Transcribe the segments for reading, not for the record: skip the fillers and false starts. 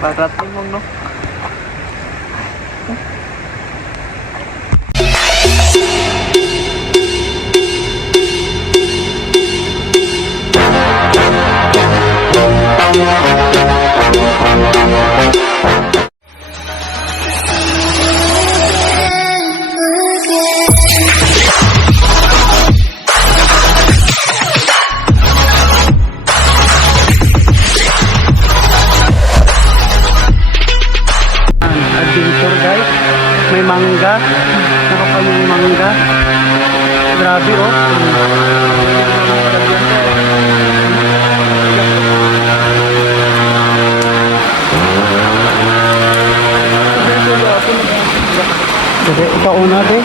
Parat mo no. Adventure guys, may mangga, nakapanyang mangga, grabe oh. Jadi ikaw una de.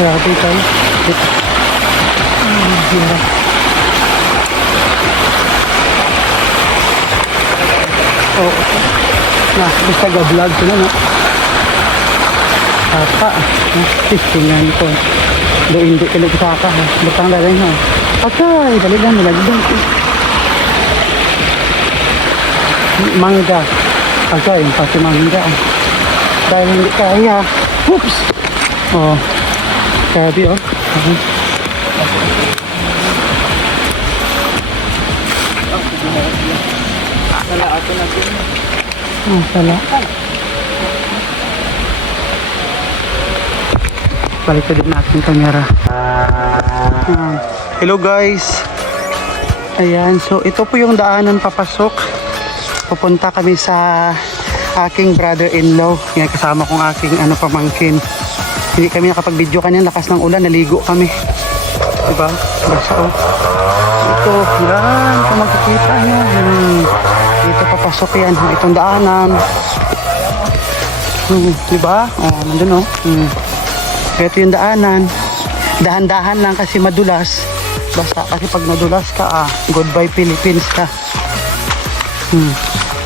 Grabe guys. Oh. Nah, bisa ga-vlog ko na no. Apa? Tingnan ko. Do hindi ka nagsaka ha. Butang lalay ha. Okay, dali lang nilagdan. Mangga. Okay, pati mangga. Dahil hindi kaya. Oops. Oh. Grabe oh. Sala ako na din. Sala. Balik ko din natin camera. Hello guys. Ayan, so ito po yung daanan papasok. Pupunta kami sa aking brother-in-law. Yan, kasama kong aking pamangkin. Hindi kami nakapag-video kanina, lakas ng ulan, naligo kami. Diba? Basta oh. Ito, yan, kung makikita nyo. Dito papasok yan, itong daanan. Diba? Oh, nandun oh. Ito yung daanan. Dahan-dahan lang kasi madulas. Basta kasi pag nadulas ka, goodbye Philippines ka.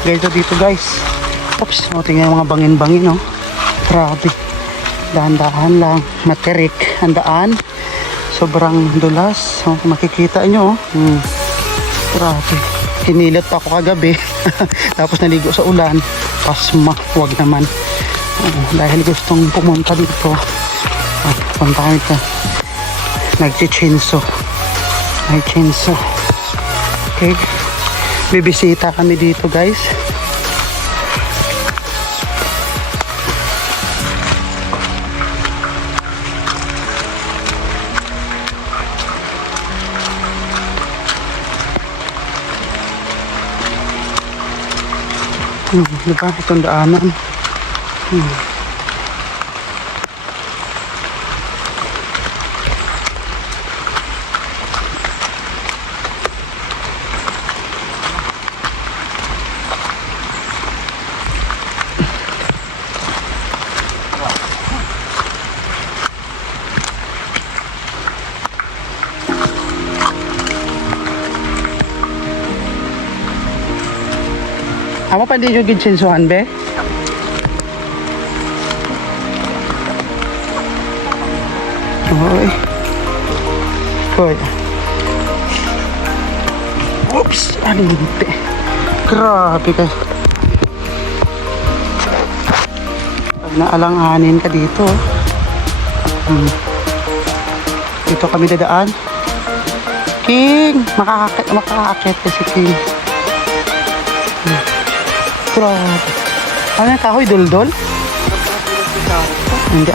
Ganito dito guys. Oops, tingnan yung mga bangin-bangin oh. Grabe. Dahan-dahan lang, materik ang daan, sobrang dulas. So, makikita nyo grabe, hinilot pa ako kagabi tapos naligo sa ulan, pasma, wag naman. Dahil gustong pumunta dito, punta kami ito, nag-chinso. Okay, bibisita kami dito guys. Diba? Itong daanan. Amo pa din yung gitsinsuhan be? Hoy. Oops! Ano hindi? Grabe ka. Pag naalanganin ka dito. Dito kami dadaan. King! Makakakit ka si King. Grabe. Ano yung kahoy? Duldol? Hindi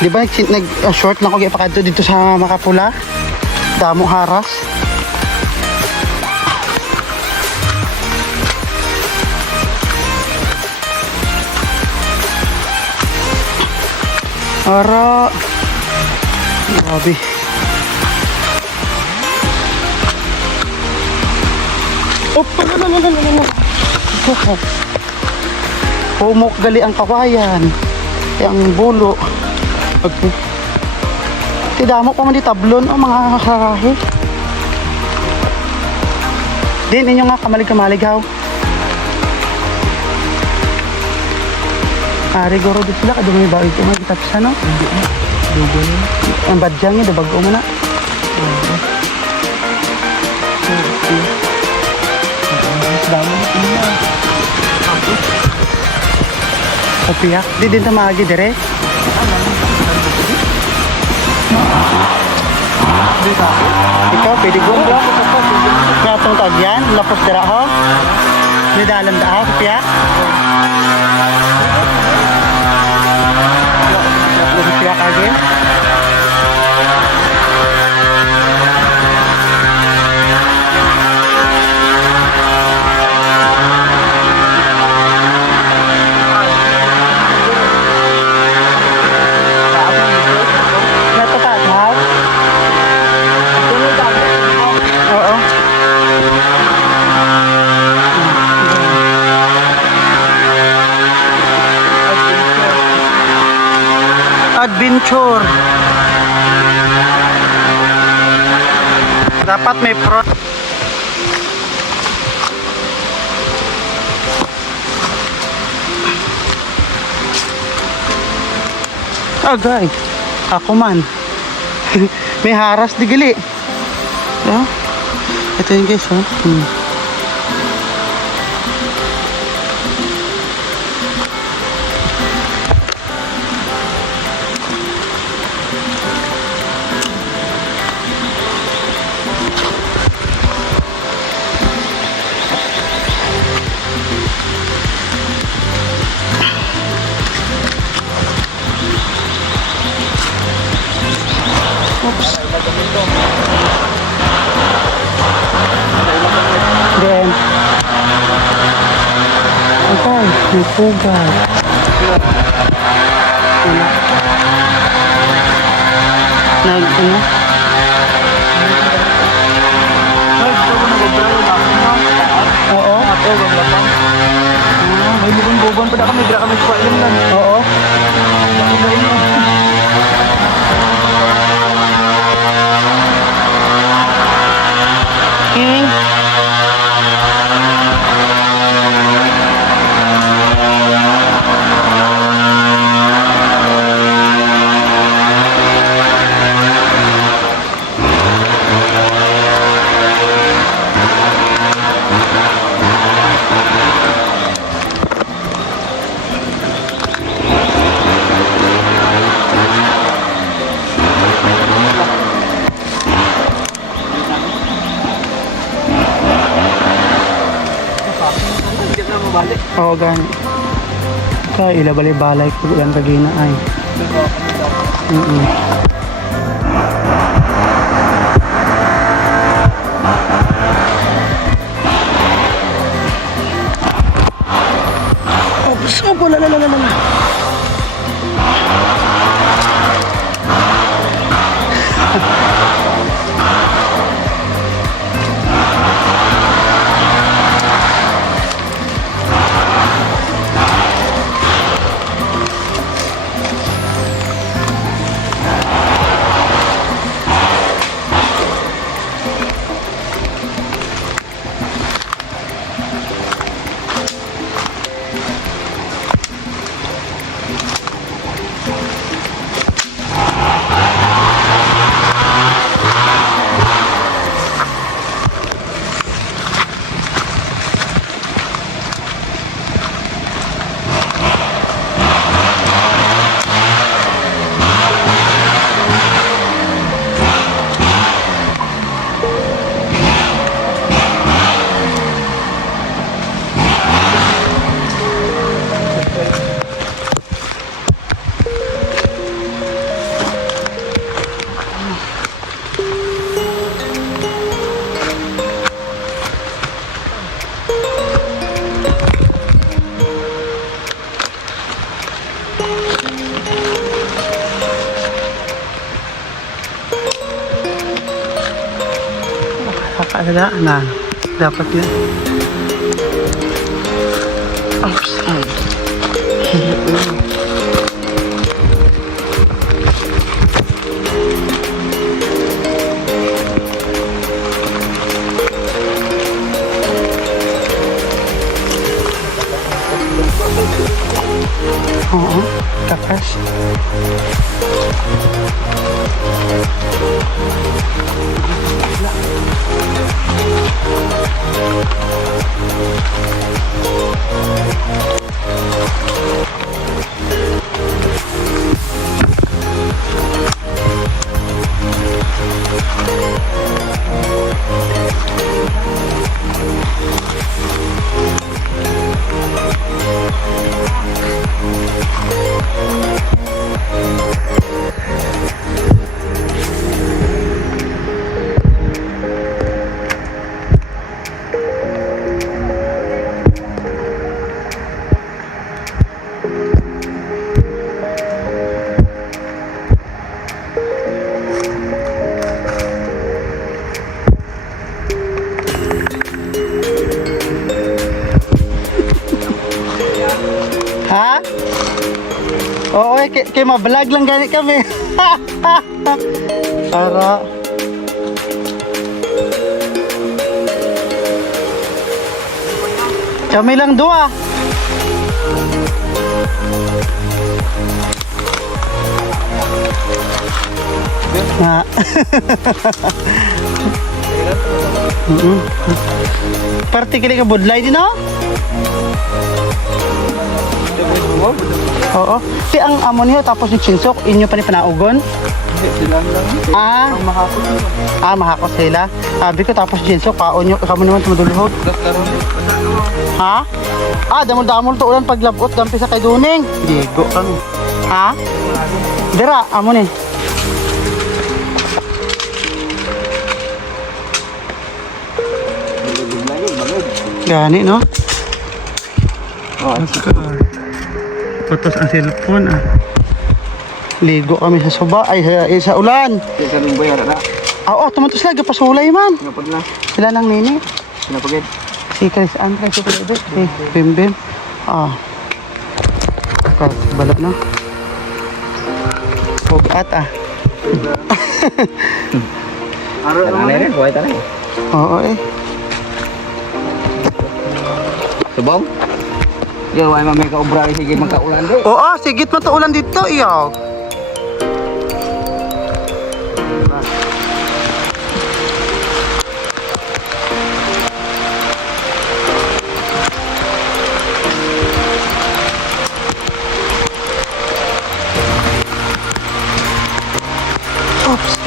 Di ba nag-short lang ko ipakadto dito sa Makapula? Damo haras. Ara. Grabe. Opa, humok gali ang kawayan. Ang bulo. Okay. Tidamo pa man di tablon o mga harahe. Din inyo nga kamalig-kamalig haw. Rigoro di sila kadumay ba ito magitapsa no? Hindi na. Dugo na. Ang badyang niya, bago mo na. Dami na. Opiak, di din tamagi dire. Ikaw, pwede ko. Katong tagyan, lapos dira ho. Di dalam da ho, piak. Piak again. Adventure. Dapat may pro. Agay. Ako man. May haras di gali. Yeah. Ito yun guys, oh. Oops. Then, okay, may pugat. Ano? Oo. May bubon-bubon pa na kami, dira kami sa ilim nan. Oo. King. Oo, gani. Kaya ilabali-balay ko lang kagina ay. Oops, opo, lalalala. Kakaalala na dapat yun. malakas. Ha? Oo, kay ma-vlog lang ganit kami. Para kami lang dua. Nga. Party kini ka budlay din, no? Oo. Si ang amo niyo tapos yung chinsok, inyo pa ni panaugon? Silang lang. Ang mahapon yun. Mahakot sila. Sabi ko tapos chinsok, kaon nyo, kamo naman tumadulhod. Ha? Damol-damol to ulan paglabot, dampi sa kay Duning. Digo kang. Ha? Dira, amo ni. Gani, no? Putos ang cellphone, Ligo kami sa suba, sa ulan. Sa lumboy, na. Oo, tumatos lang, pasulay man. Napag na. Sila lang nini. Napagin. Si Chris Andre, si Chris si Bim Bim. Balot na. Pugat, Araw naman rin, buhay tayo. Oo, Subong? Yo, ay mamay ka obra sige magkaulan do. Oo, sigit mo to ulan dito, iyo. Oops.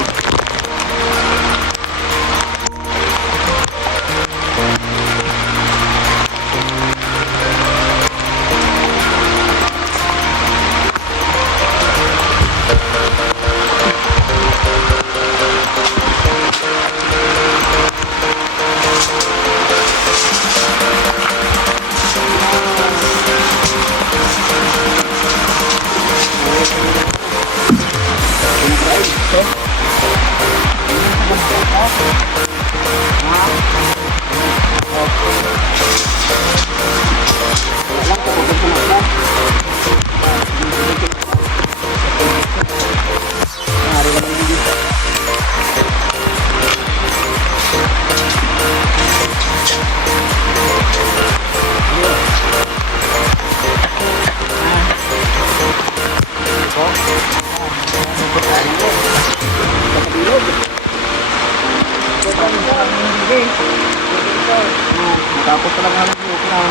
Tapos talaga namin yung na.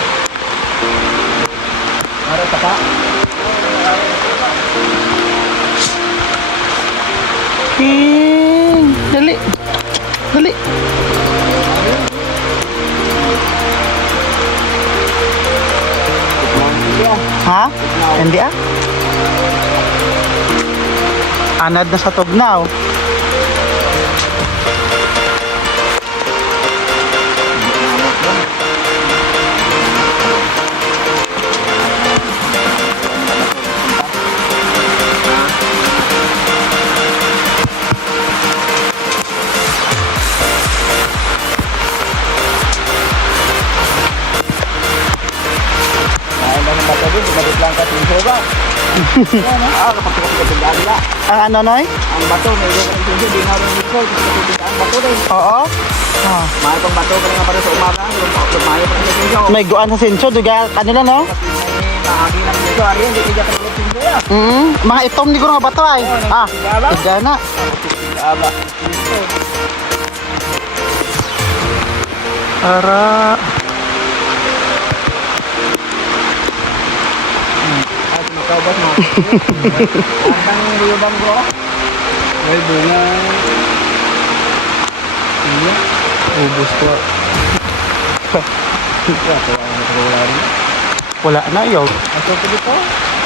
Para sa pa. Dali. Dali. Ha? Hindi Anad na sa tugnaw. Bakit lang ka tinso ba? Kapag tindahan nila. Ang ano, Noy? Ang bato, may doon ka tinso, di na rin tinso, ang bato rin. Oo. Mahal pang bato ka nga para sa umaga, lumayo pa rin sa tinso. May guan sa sinso, duga kanila, no? May agi ng dito, ari, hindi kaya kalutin mo ya. Mga itom ni guro nga bato ay. Ah, tigana. Aba. Para Ay, makaubat mo. Ang riyobang ko. May bunga. Iya. Ubus ko. wala na yo. Aso ko dito.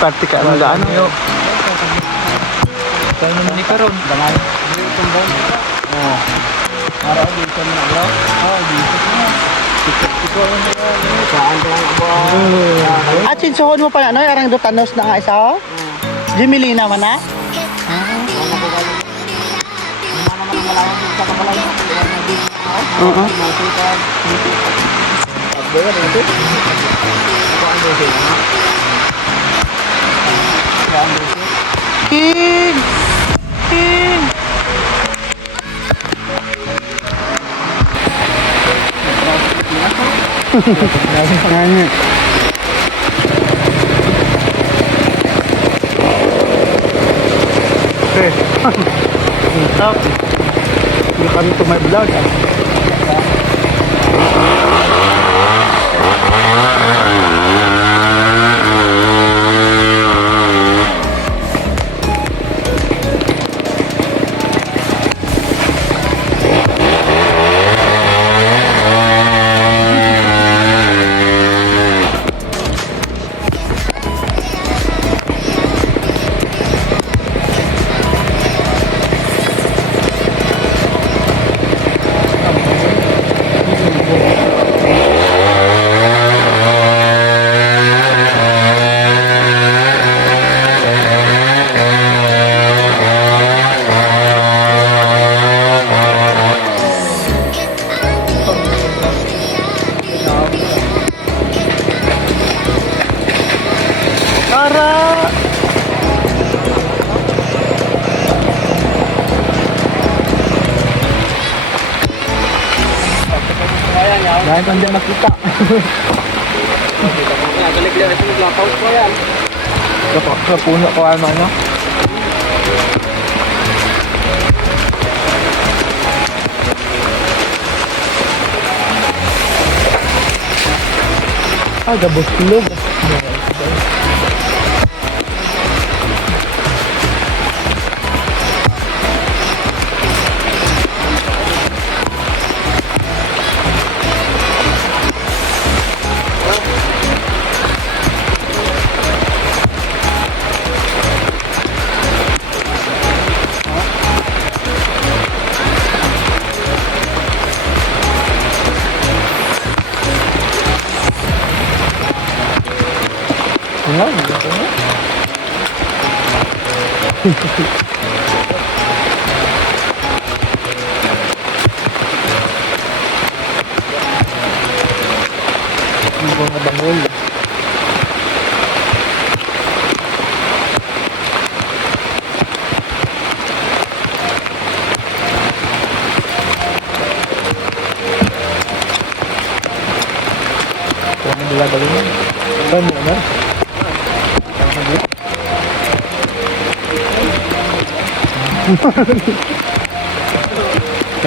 Praktika na daan. Kaya naman ni karon. Damay. Dito tumbong. Oh. Para dito na bro. Oh, dito na. Ito saan lang ako. At sinsuhon mo pala no, arang do tanos na nga isa oh. Jimilina man na. Oo. King. King. Nanya. Okay. Mantap. Hindi kami to my vlog. Tara! Dahil kung di makita. Galig-galig ito mag-lockout ko yan. Sa puno ko ano. Gabos tulog.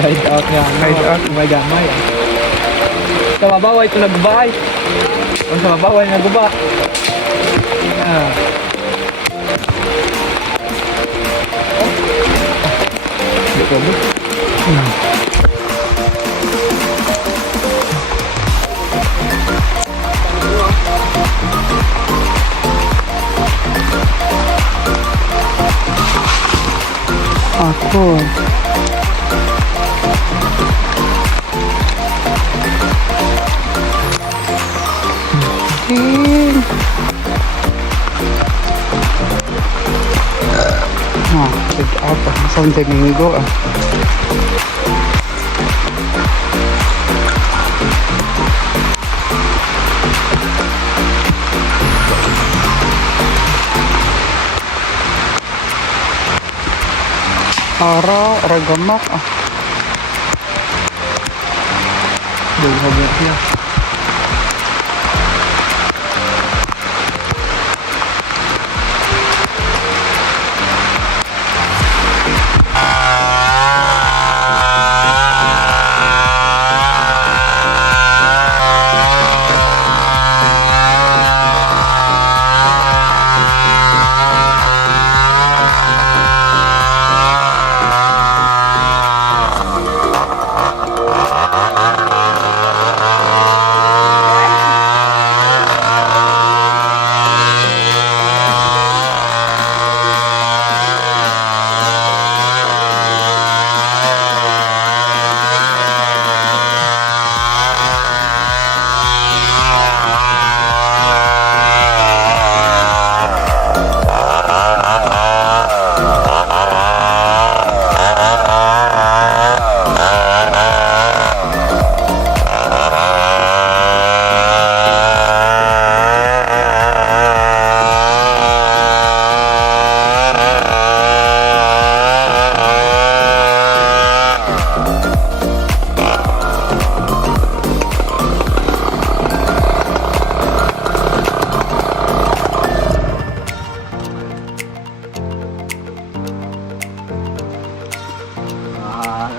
Kahit out niya. Kahit out. May gamay. Sa mabaway ito nagbabay. O sa mabaway nagbaba. Hindi ko ba? Ako. Apa? Sampai minggu ah. Ragamak ah. Belum habis ya.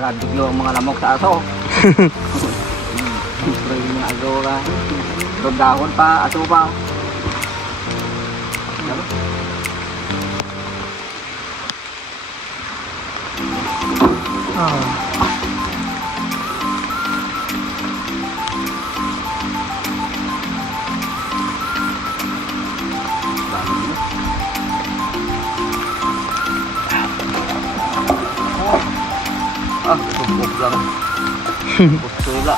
Biglo ang mga lamok sa aso. Siyempre yung mga aso ka. Dagdahon pa, aso pa. Tumpok lang. Pustula.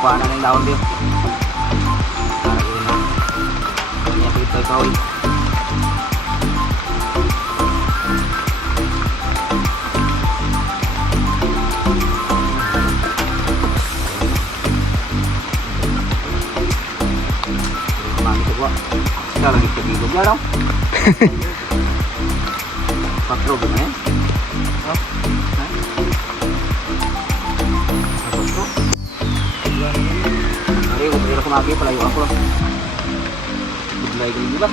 Kuha na ng daon din. Kanya pito ikaw eh. Mami ko ba? Kita lagi pagilog yan, no? Patro ba na yan? Patro? Ari, kung pwede ako maki, palayo ako lang. Buglay ko yun ba?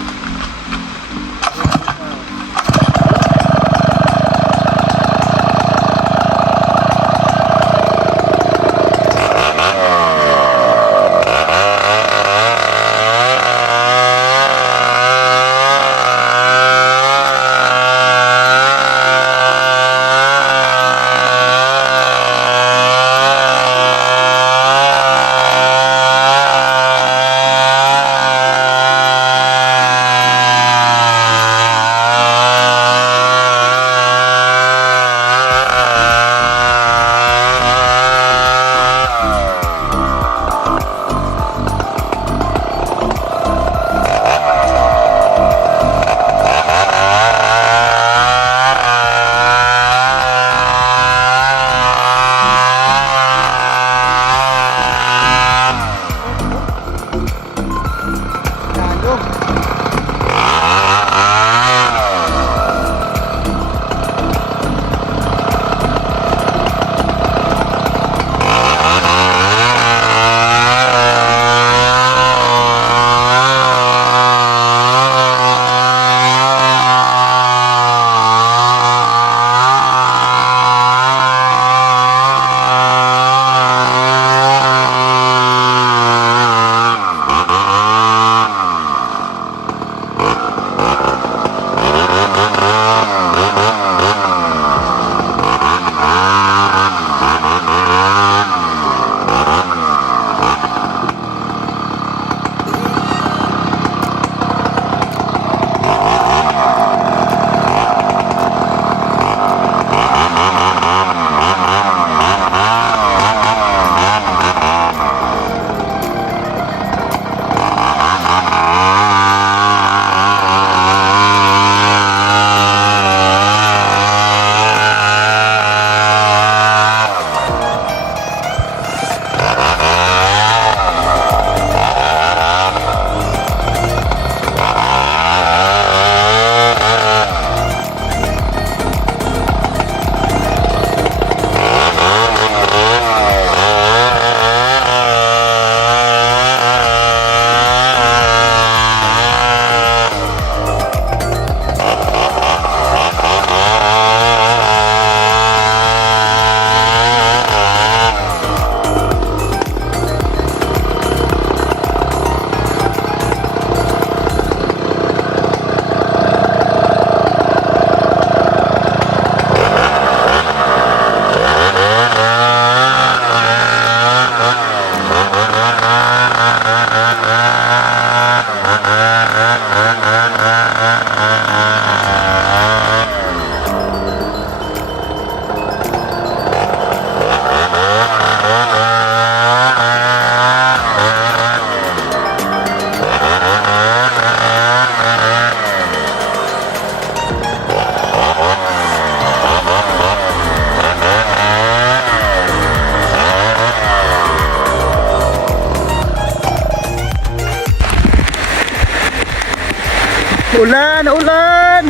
Ulan, ulan.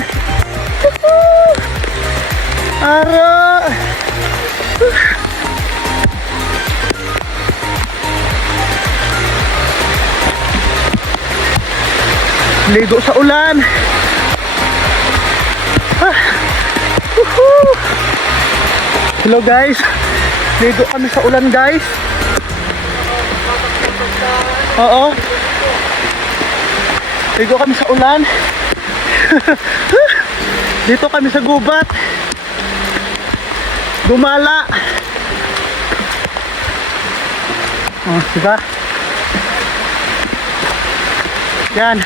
Ara. Ligo sa ulan. Ah. Hello guys. Ligo kami sa ulan guys. Oo. Ligo kami sa ulan. Dito kami sa gubat. Gumala. Oh, diba? Yan.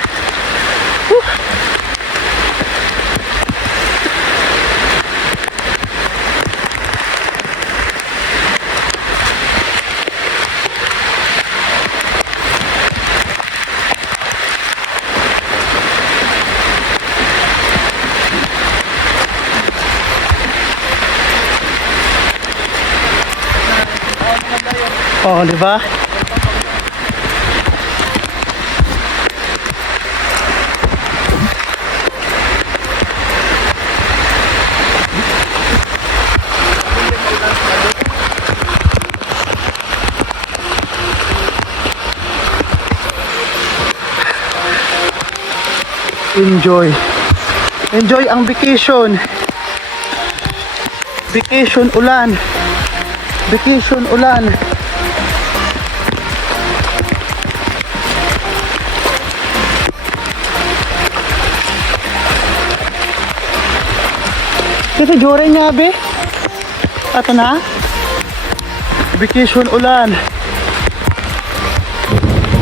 Oh, di ba? Enjoy. Enjoy ang vacation. Vacation ulan. Vacation ulan. Kasi joray nga be. Ato na. Vacation ulan.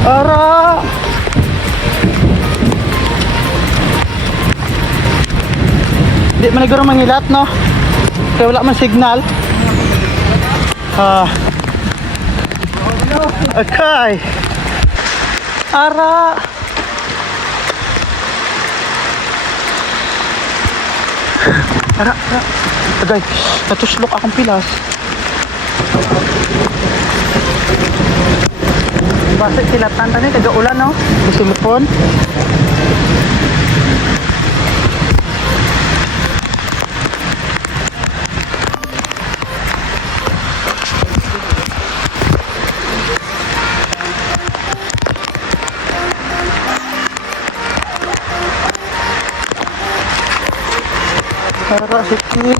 Ara. Di man nagaro mangilat no. Kaya wala man signal. Okay. Ara. Ara. Agay. Natuslok akong pilas. Basta silatan tani taga ulan no. Busilipon. Para sikin.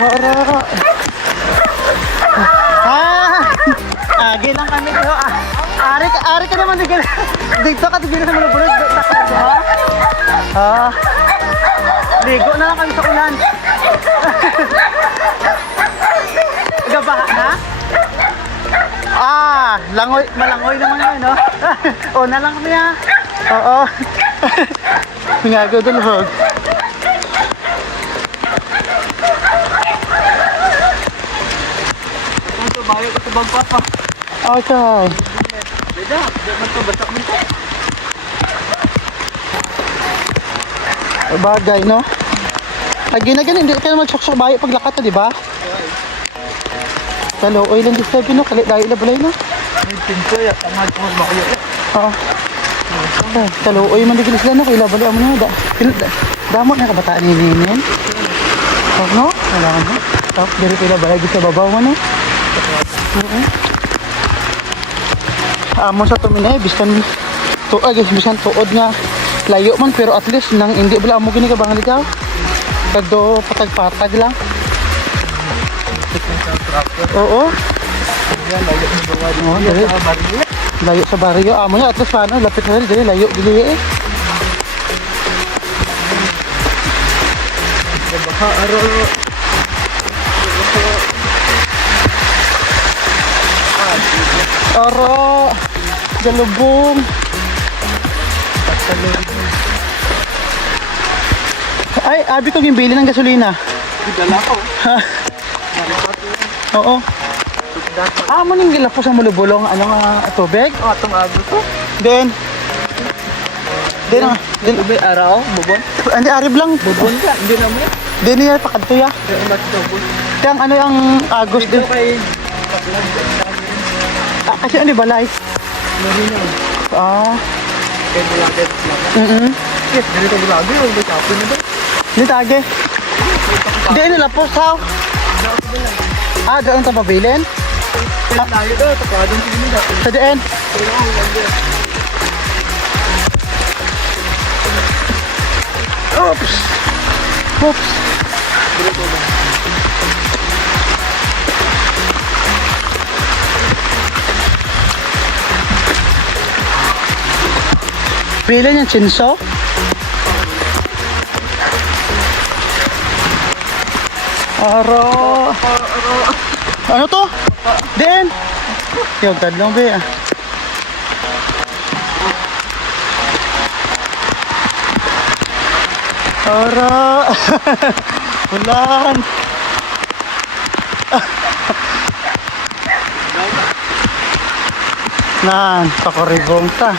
Para. Agi lang kami dito. Ari ka naman dito. Dito ka tigil sa mulubulog. Ligo na lang kami sa ulan. Gabaha na? Langoy, malangoy naman yun, no? O, na lang kami ha. Oo. Mingago dulhog. Ito, bayo ko ito bagpapa. Okay. Beda, batak mo ito. Bagay, no? Ginagan, hindi ka mag-shock bayo paglakad, di ba? Kalo, oil lang dito, no? Kalit dahil na balay, no? May pinto ya, tamad ko makuya. Oo. Kalo, oil man digilis lang, no? Kaila balay mo na, damot na kabataan ni Ninin. Oo, no? Wala ka, no? Tapos, diri kaila balay dito sa babaw mo, no? Amo sa tuminay, biskan tuod nga layo man, pero at least nang hindi bala amo gini ka bang ligaw. Kado patag-patag lang. Oo. Yan, layo ng bawa din. Oo, dali. Layo sa baryo. Amo niya, at least paano, lapit na rin, dali, layo, dili eh. Baka araw. Aro, galubong. Ay, abi to gimbili ng gasolina. Dala ko. Oo. Amo ning gilapo sa mulubulong ano nga tubig? Atong agos ko. Then Ube araw, bubon. Hindi arib lang. Bubon ka, hindi na mo. Then niya pakadto ya. Kaya matubon. Kaya ano yung agos din. Dito kay Kasi ano balay? Marino. Kaya vlogger. Yes, ganito vlogger. Huwag ba shopping na ba? Di tage. Di nila po sao. Doon ta pabilin. Kaya tayo daw. Tapadong sino daw. Sa diin. Oops. Oops. Pila yung chinso? Aro. Ano to? Din. Yung kadlong be ah. Aro. Ulan. Nan, pakoribong ta.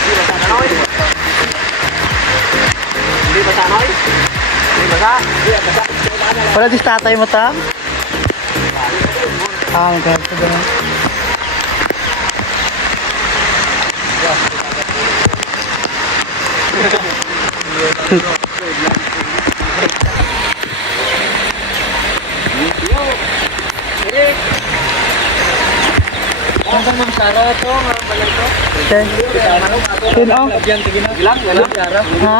Hindi ba sanoy? Hindi ba sa? Hindi ba sa? Wala di tatay mo ta? Magkahit ko doon. Ang sa mga sara to, mga balay to. Sino? Yan, tigina. Ilang, sara. Ha?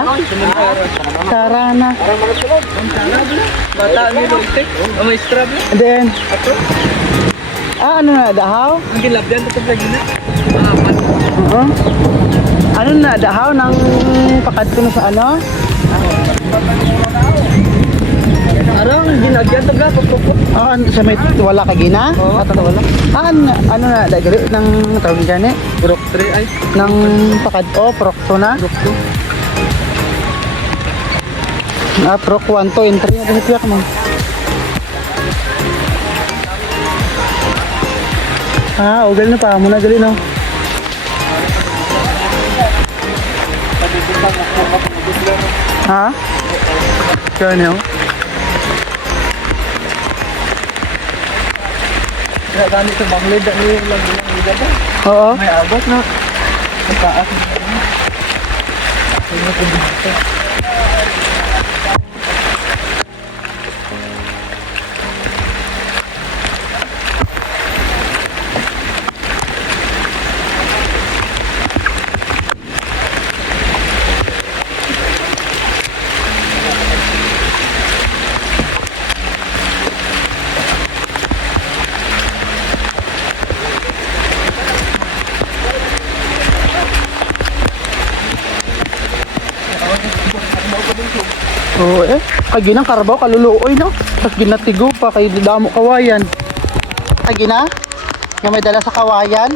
Sara na. Parang mga tulog. Bata ni Loitek. Ang may strap niya. Then, Ato. ano na, dahaw? Ang gilabyan to sa gina. Apat. Oo. Ano na, dahaw ng pakad ko na sa ano? Arang, ginagyan to ga, pagpupot. Sa may wala ka gina? Oo. Wala. Ano na, dagari ng tawag gani? Rock 3 ay. Ng pakad o, prokto na? Rock Prok 1, 2, and 3 na dahil mo. Ugal na pa, muna gali no? Ha? Kaya niyo? Kaya ganit sa banglid, ano yung lagi ng liga ba? Oo. May abot na. Sa taas. Tingnan ko dito. Oo kay ginang karabaw kaluluoy no. Tapos ginatigo pa kay damo kawayan. Kay gina nga may dala sa kawayan.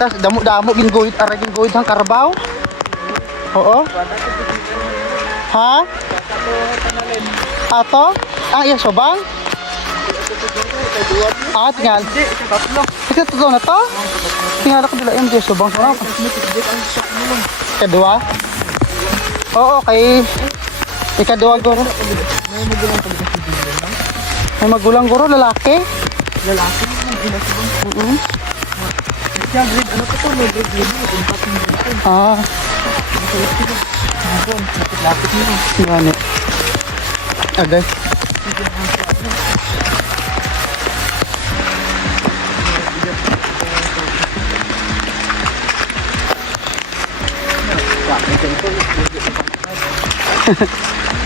Tapos damo-damo ginguhit ara ginguhit ang karabaw. Oo. Ha? Ato? Iya sobang? Tinggal. Ito to na to? Tinggal ako dila yung dia sobang sa kedua? Oo, kay ikaduwa guro. May magulang guro, lalaki? Lalaki mo, ginasibang. Kaya grade, ano ko to? May grade. Lapit mo. Gani. Agay.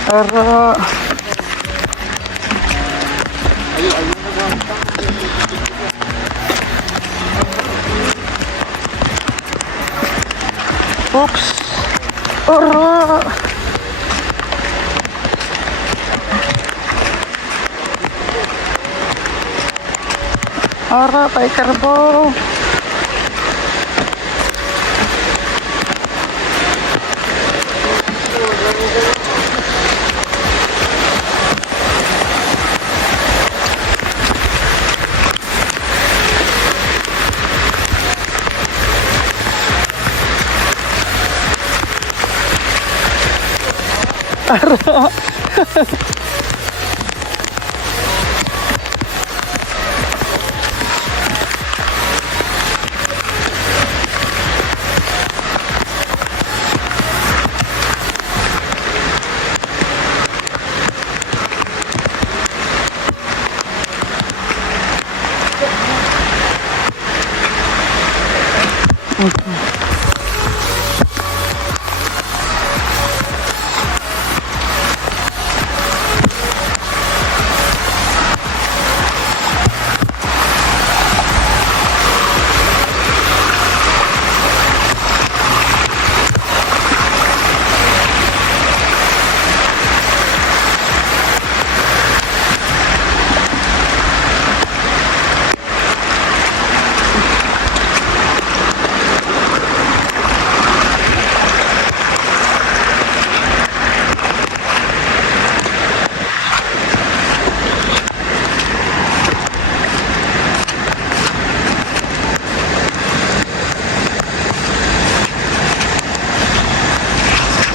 Ara. Oops. Ara. Ara, pay karbo. Ara.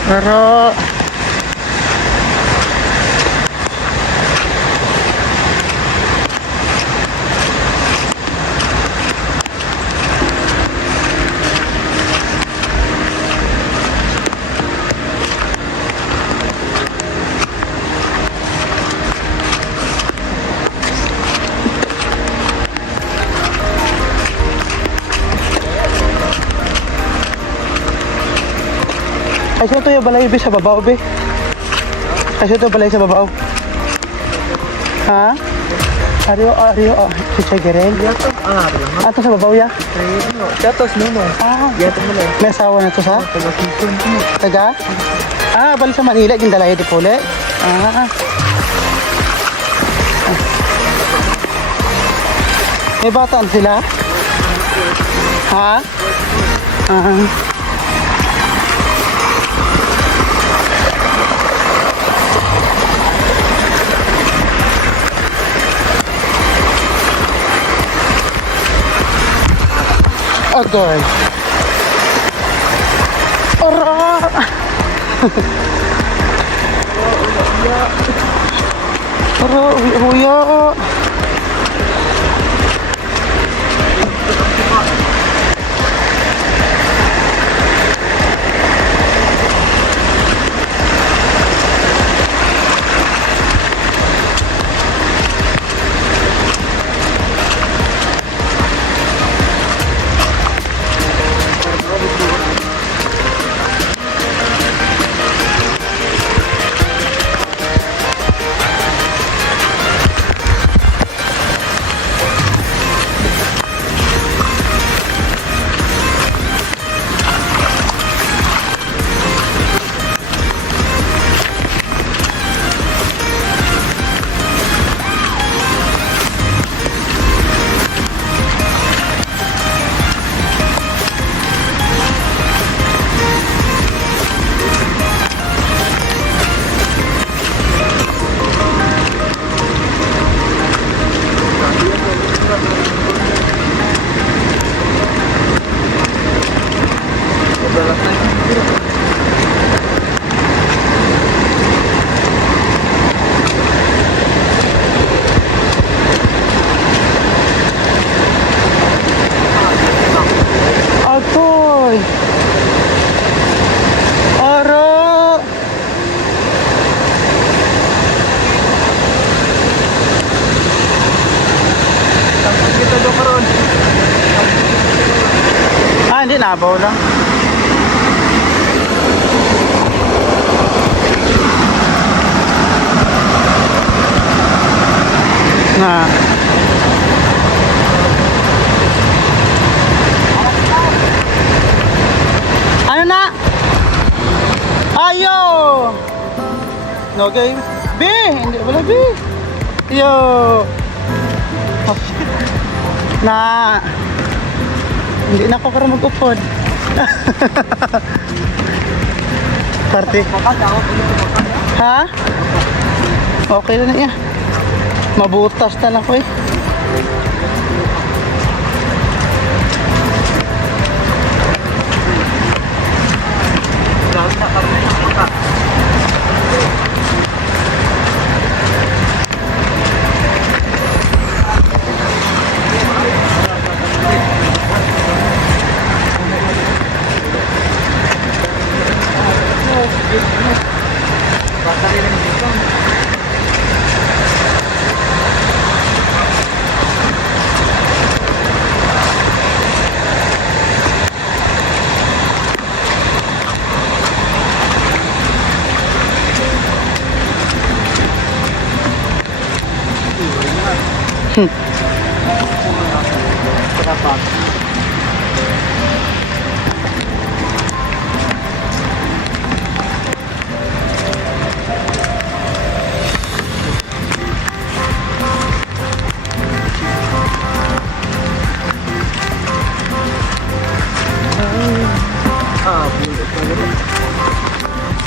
Pero ay sino to yung balay be sa babaw be? Ay sino to balay sa babaw? Ha? Ario, si Chageren? Yato, Ah, to sa babaw ya? Yatos nuno. Ah, Yato mo lang. may asawa na to sa? Taga-kikon mo. Taga? Ah, balik sa Manila, gindalay di puli. May bataan sila? Ha? Agoy. Ora! Ora, uya. Agoy. Ora. Kita do karon. Ah, hindi nabaw lang. Na. Ano na? Ayo. Okay. B, hindi wala B. Yo. Oh, shit. na hindi na ako karoon mag-upod. Parte. Ha? Okay na niya. Mabutas na lang ko eh.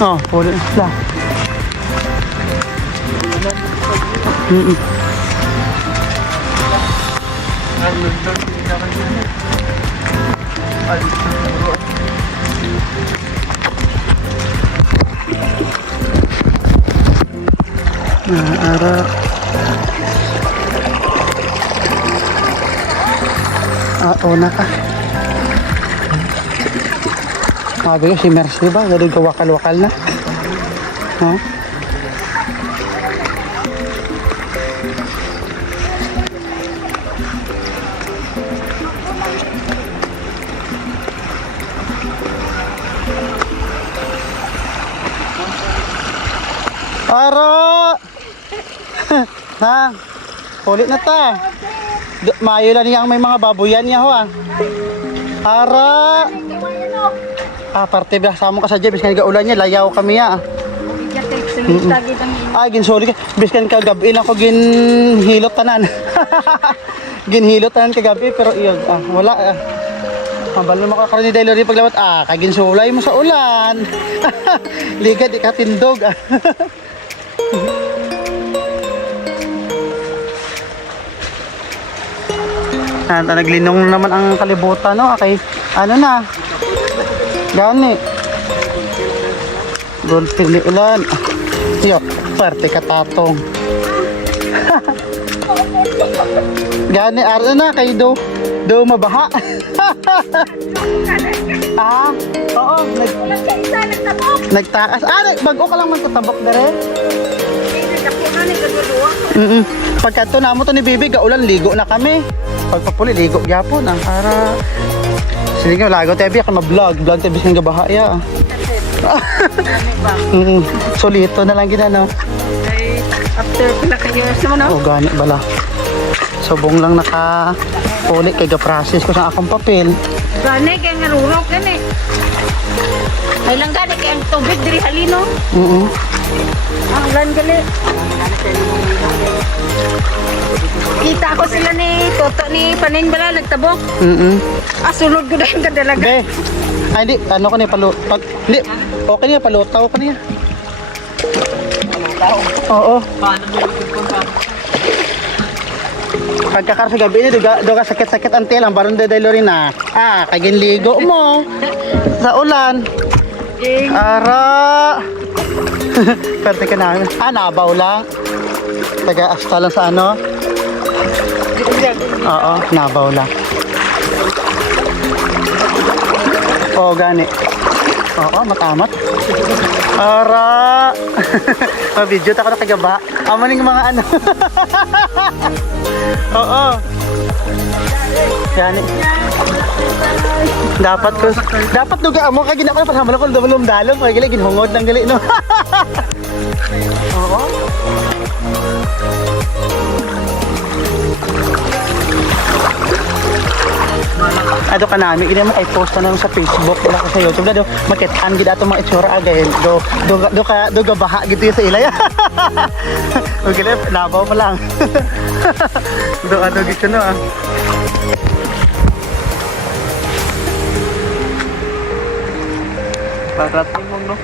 Oh, pulo na sila. Ara. Una ka. Sabi ko si Mercy ba? Gano'n ka wakal-wakal na. Ha? Aro! Ha? Ulit na ta. Mayo lang niyang may mga baboyan niya ho ah. Ara! Parte ba sa mo ka sa dyan, biskan ka ulan niya, layaw kami ya. Ginsuli ka, biskan ka gabi lang ko ginhilot tanan. Ginhilot tanan kagabi, pero iyon, wala Mabalo makakaroon ni Dailor paglawat, kaginsulay mo sa ulan. Liga, di ka tindog. Naglinong naman ang kalibutan, no? Okay, ano na? Gani. Dolphin ni ulan. Yo, parte katatong. Gani, ano na kayo do mabaha. Oo, nagtakas. Bago ka lang magtatabok na rin. Pagka ito na mo to ni Bibi, gaulan, ligo na kami. Pagpapuli, ligo gyapon para sige nga lago tayo ka ma-vlog tayo bisang gabahaya. Solito na lang ginano. After pila kayo sa mo. Gani bala. Subong lang naka-puli kay ga-process ko sa akong papel. Gani kay ngarurok gani. Ay lang gani kay ang tubig diri halino. Ang lan gali. Kita ko sila ni Toto ni Panin bala nagtabok. Sunod ko dahil kadalaga. Be. Ay di, ano ko ni hindi, okay niya palutaw ko niya. Palutaw? Oo. Paano mo magpunta? Pagkakar sa gabi niya, do ka sakit-sakit ang tilang, baron de Dailor na. Kagin ligo mo sa ulan. Ara. Perte ka namin. Nabaw lang. Taga-asta lang sa ano. Oo, nabaw lang. Oo, gani. Oo, matamat. Ara! Mabidyo ta ko na kagaba. Amaning mga ano. Oo. Gani. Dapat duga mo kag gina pa sa ko dalom dalom kay gali ginhungod nang gali no. Oo. Ado ka namin, ini mo i-post na naman sa Facebook, wala ko sa YouTube na do, makitaan gid ato mga itsura again. Do ka baha gitu sa ilay. Okay, labaw mo lang. Do gitu no ah. Parating mo no.